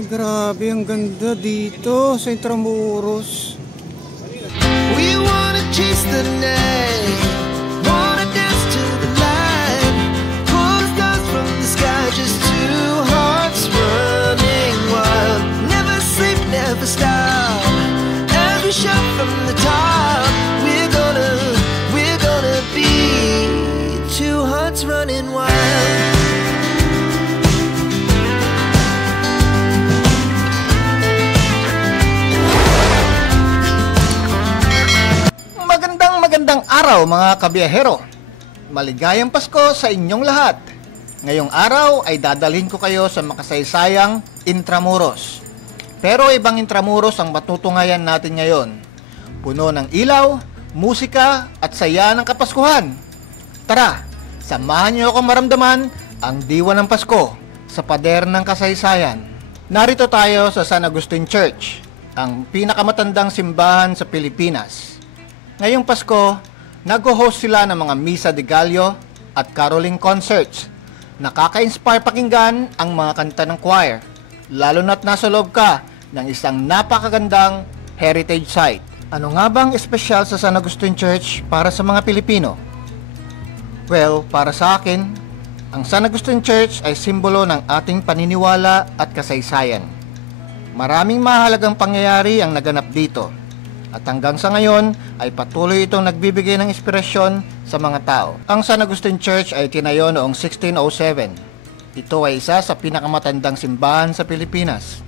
Ay, grabe, ang ganda dito sa Intramuros. We wanna chase the night, wanna dance to the light, pull the stars from the sky, just two hearts running wild. Never sleep, never stop, every shot from the top. We're gonna be two hearts running wild. Magandang araw mga kabiyahero. Maligayang Pasko sa inyong lahat. Ngayong araw ay dadalhin ko kayo sa makasaysayang Intramuros. Pero ibang Intramuros ang matutunghayan natin ngayon. Puno ng ilaw, musika at saya ng Kapaskuhan. Tara, samahan niyo akong maramdaman ang diwa ng Pasko sa pader ng kasaysayan. Narito tayo sa San Agustin Church, ang pinakamatandang simbahan sa Pilipinas. Ngayong Pasko, nag-host sila ng mga Misa de Gallo at caroling concerts. Nakaka-inspire pakinggan ang mga kanta ng choir, lalo na't nasa loob ka ng isang napakagandang heritage site. Ano nga bang espesyal sa San Agustin Church para sa mga Pilipino? Well, para sa akin, ang San Agustin Church ay simbolo ng ating paniniwala at kasaysayan. Maraming mahalagang pangyayari ang naganap dito. At hanggang sa ngayon ay patuloy itong nagbibigay ng inspirasyon sa mga tao. Ang San Agustin Church ay tinayo noong 1607. Ito ay isa sa pinakamatandang simbahan sa Pilipinas.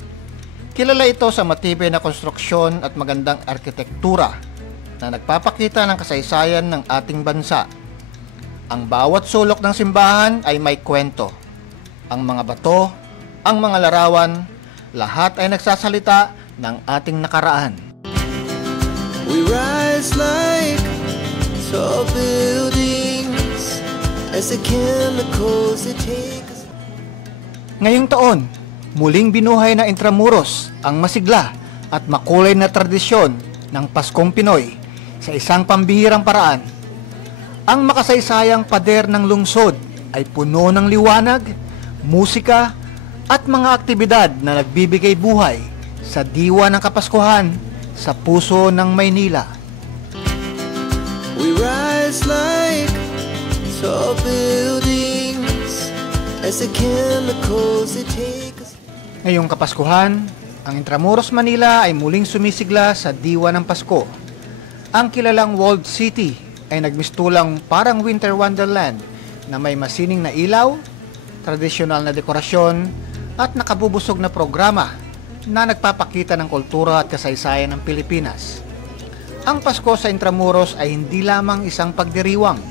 Kilala ito sa matibay na konstruksyon at magandang arkitektura na nagpapakita ng kasaysayan ng ating bansa. Ang bawat sulok ng simbahan ay may kwento. Ang mga bato, ang mga larawan, lahat ay nagsasalita ng ating nakaraan. We rise like tall buildings as the chemicals they take us. Ngayong taon, muling binuhay na Intramuros ang masigla at makulay na tradisyon ng Paskong Pinoy sa isang pambihirang paraan. Ang makasaysayang pader ng lungsod ay puno ng liwanag, musika at mga aktibidad na nagbibigay buhay sa diwa ng Kapaskuhan sa puso ng Maynila. We rise like tall buildings as the chemicals they take us. Ngayong Kapaskuhan, ang Intramuros, Manila ay muling sumisigla sa diwa ng Pasko. Ang kilalang walled city ay nagmistulang parang winter wonderland na may masining na ilaw, tradisyonal na dekorasyon at nakabubusog na programa na nagpapakita ng kultura at kasaysayan ng Pilipinas. Ang Pasko sa Intramuros ay hindi lamang isang pagdiriwang,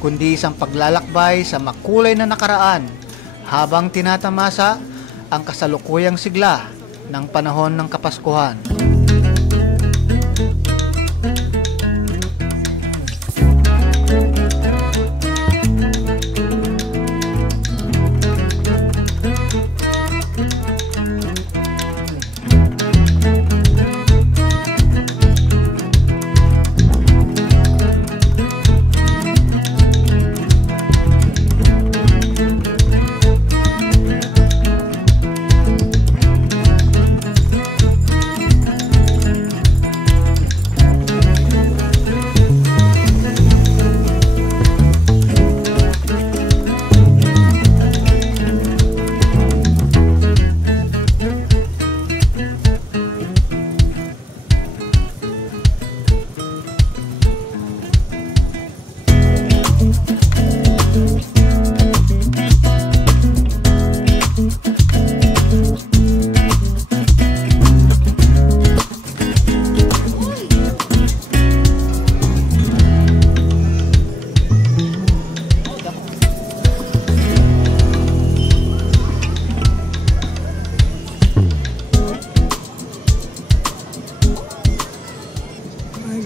kundi isang paglalakbay sa makulay na nakaraan habang tinatamasa ang kasalukuyang sigla ng panahon ng Kapaskuhan.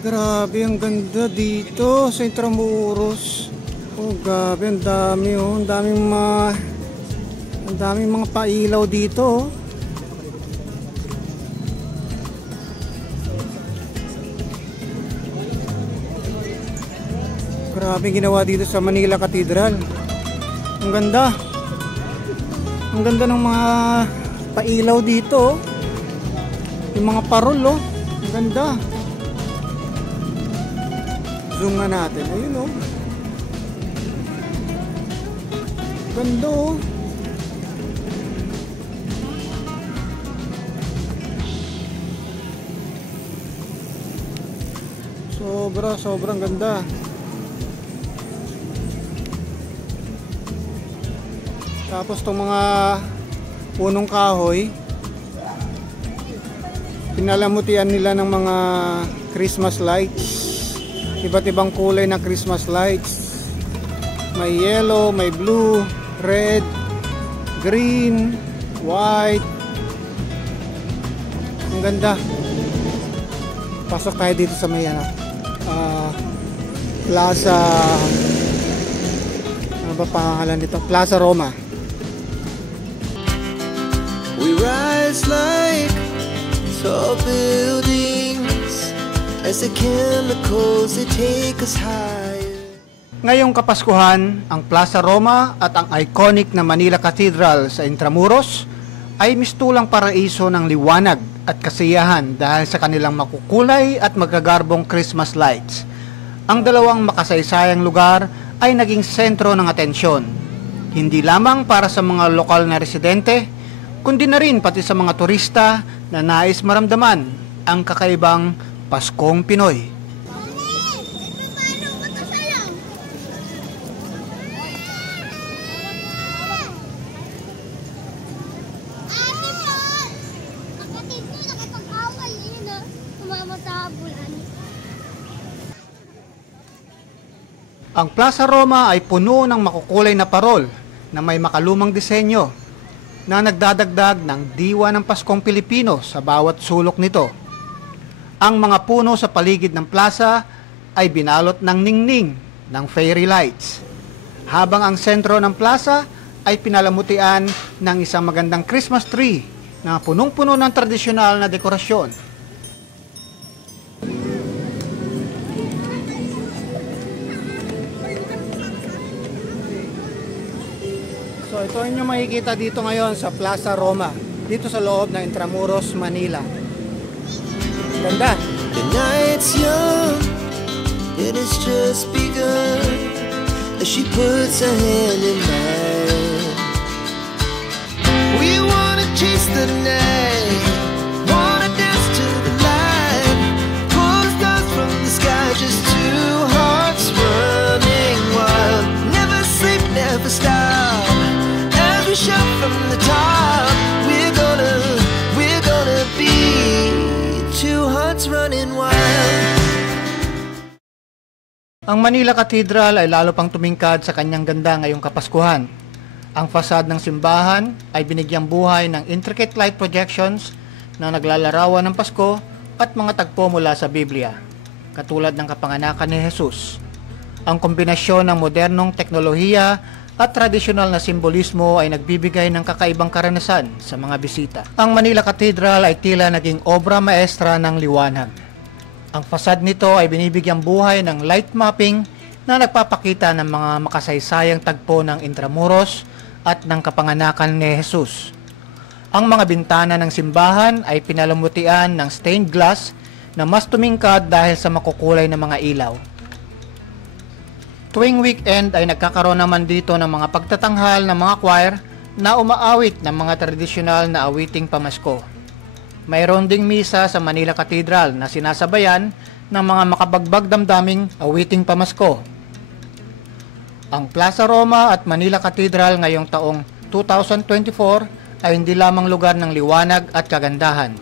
Grabe, ang ganda dito sa Intramuros. Oh, grabe, ang dami, oh. Ang daming mga pailaw dito, oh. Grabe ginawa dito sa Manila Cathedral. Ang ganda. Ang ganda ng mga pailaw dito. Yung mga parol, oh. Ang ganda. Zoom nga natin. Ayun, oh. Ganda, oh. Sobrang ganda. Tapos itong mga punong kahoy, pinalamutian nila ng mga Christmas lights. Iba't ibang kulay na Christmas lights. May yellow, may blue, red, green, white. Ang ganda. Pasok tayo dito sa may Plaza, ano ba pangalan dito? Plaza Roma. We rise like tall buildings as the chemicals they take us higher. Ngayong Kapaskuhan, ang Plaza Roma at ang iconic na Manila Cathedral sa Intramuros ay mistulang paraiso ng liwanag at kasiyahan dahil sa kanilang makukulay at magagarbong Christmas lights. Ang dalawang makasaysayang lugar ay naging sentro ng atensyon, hindi lamang para sa mga lokal na residente, kundi na rin pati sa mga turista na nais maramdaman ang kakaibang Paskong Pinoy. Ang Plaza Roma ay puno ng makukulay na parol na may makalumang disenyo na nagdadagdag ng diwa ng Paskong Pilipino sa bawat sulok nito. Ang mga puno sa paligid ng plaza ay binalot ng ningning ng fairy lights, habang ang sentro ng plaza ay pinalamutian ng isang magandang Christmas tree na punong-puno ng tradisyonal na dekorasyon. So ito yung makikita dito ngayon sa Plaza Roma, dito sa loob ng Intramuros, Manila. Ganda. The night's young, it has just begun as she puts her hand in mine. We wanna chase the night, wanna dance to the light, pull the stars from the sky, just two hearts running wild. Never sleep, never stop, as we shout from the top. We're gonna be two hearts running wild. Ang Manila Cathedral ay lalo pang tumingkad sa kanyang ganda ngayong Kapaskuhan. Ang fasad ng simbahan ay binigyang buhay ng intricate light projections na naglalarawan ng Pasko at mga tagpo mula sa Biblia, katulad ng kapanganakan ni Jesus. Ang kombinasyon ng modernong teknolohiya at tradisyonal na simbolismo ay nagbibigay ng kakaibang karanasan sa mga bisita. Ang Manila Cathedral ay tila naging obra maestra ng liwanag. Ang fasad nito ay binibigyang buhay ng light mapping na nagpapakita ng mga makasaysayang tagpo ng Intramuros at ng kapanganakan ni Jesus. Ang mga bintana ng simbahan ay pinalamutian ng stained glass na mas tumingkad dahil sa makukulay na mga ilaw. Tuwing weekend ay nagkakaroon naman dito ng mga pagtatanghal ng mga choir na umaawit ng mga tradisyonal na awiting pamasko. Mayroon ding misa sa Manila Cathedral na sinasabayan ng mga makabagbag damdaming awiting pamasko. Ang Plaza Roma at Manila Cathedral ngayong taong 2024 ay hindi lamang lugar ng liwanag at kagandahan,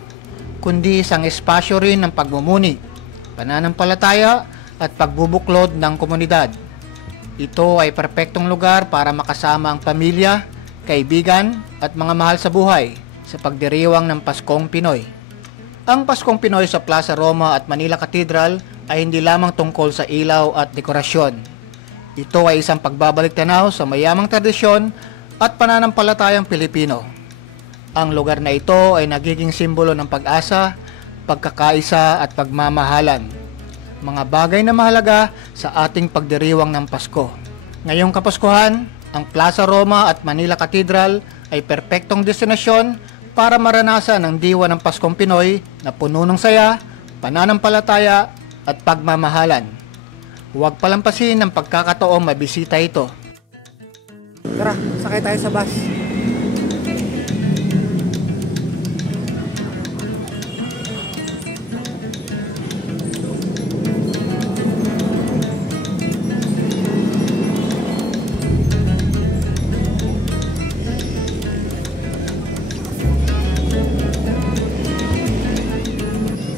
kundi isang espasyo rin ng pagmumuni, pananampalataya at pagbubuklod ng komunidad. Ito ay perpektong lugar para makasama ang pamilya, kaibigan at mga mahal sa buhay sa pagdiriwang ng Paskong Pinoy. Ang Paskong Pinoy sa Plaza Roma at Manila Cathedral ay hindi lamang tungkol sa ilaw at dekorasyon. Ito ay isang pagbabalik tanaw sa mayamang tradisyon at pananampalatayang Pilipino. Ang lugar na ito ay nagiging simbolo ng pag-asa, pagkakaisa at pagmamahalan, mga bagay na mahalaga sa ating pagdiriwang ng Pasko. Ngayong Kapaskuhan, ang Plaza Roma at Manila Cathedral ay perpektong destinasyon para maranasan ang diwa ng Paskong Pinoy na puno ng saya, pananampalataya at pagmamahalan. Huwag palampasin ang pagkakataong mabisita ito. Tara, sakay tayo sa bus.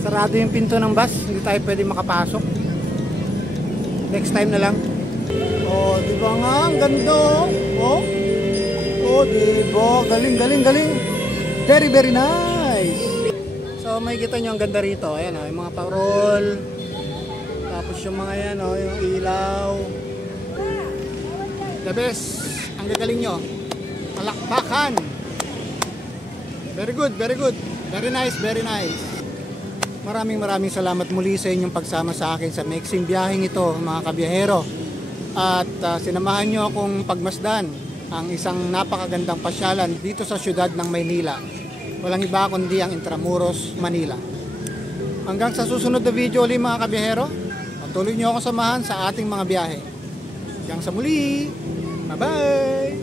Sarado yung pinto ng bus, hindi tayo pwede makapasok. Next time na lang. Oh, di ba nga? Ang ganda. Oh, oh, di ba? Galing, galing, galing. Very, very nice. So, may kita nyo ang ganda rito. Ayan, oh, yung mga parol. Tapos yung mga yan, oh, yung ilaw. The best. Ang gagaling nyo. Palakpakan. Very good, very good. Very nice, very nice. Maraming salamat muli sa inyong pagsama sa akin sa maiksing biyaheng ito, mga kabiyahero. At sinamahan nyo akong pagmasdan ang isang napakagandang pasyalan dito sa syudad ng Maynila. Walang iba kundi ang Intramuros, Manila. Hanggang sa susunod na video ulit, mga kabiyahero, patuloy nyo akong samahan sa ating mga biyahe. Hanggang sa muli! Bye-bye!